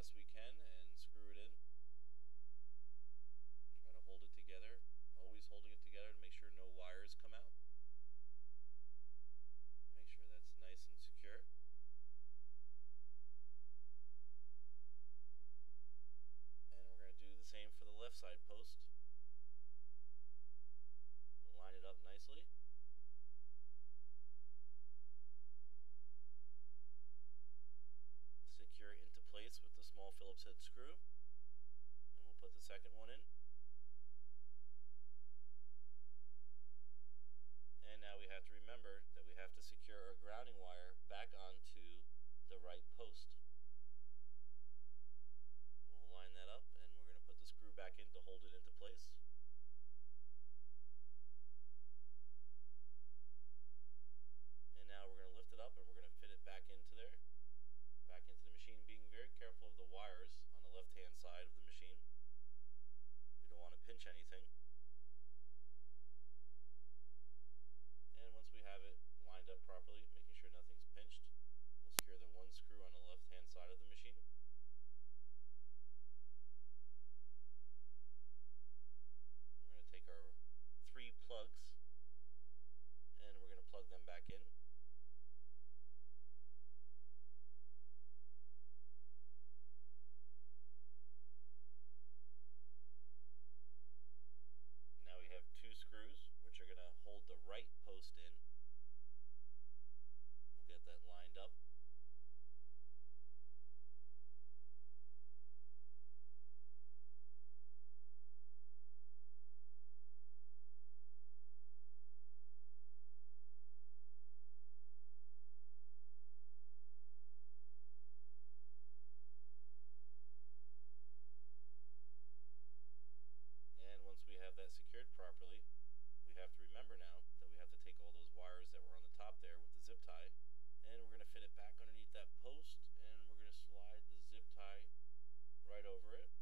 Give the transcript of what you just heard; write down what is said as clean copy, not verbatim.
best we can and screw it in. Try to hold it together, always holding it together to make sure no wires come out. Make sure that's nice and secure. And we're going to do the same for the left side post. We'll line it up nicely. Secure it into place with the small Phillips head screw. And we'll put the second one in. And now we have to remember that we have to secure our grounding wire back onto the right post. We'll line that up and we're going to put the screw back in to hold it into place. And now we're going to lift it up and we're going to fit it back into there, back into the machine, being very careful of the wires on the left hand side of the machine. We don't want to pinch anything. And once we have it lined up properly, making sure nothing's pinched, we'll secure the one screw on the left hand side of the machine. We're going to take our 3 plugs and we're going to plug them back in. Now we have 2 screws which are going to hold the right post in. We'll get that lined up. And once we have that secured properly, we have to remember now that we have to take all those wires that were on the top there with the zip tie, and we're going to fit it back underneath that post, and we're going to slide the zip tie right over it.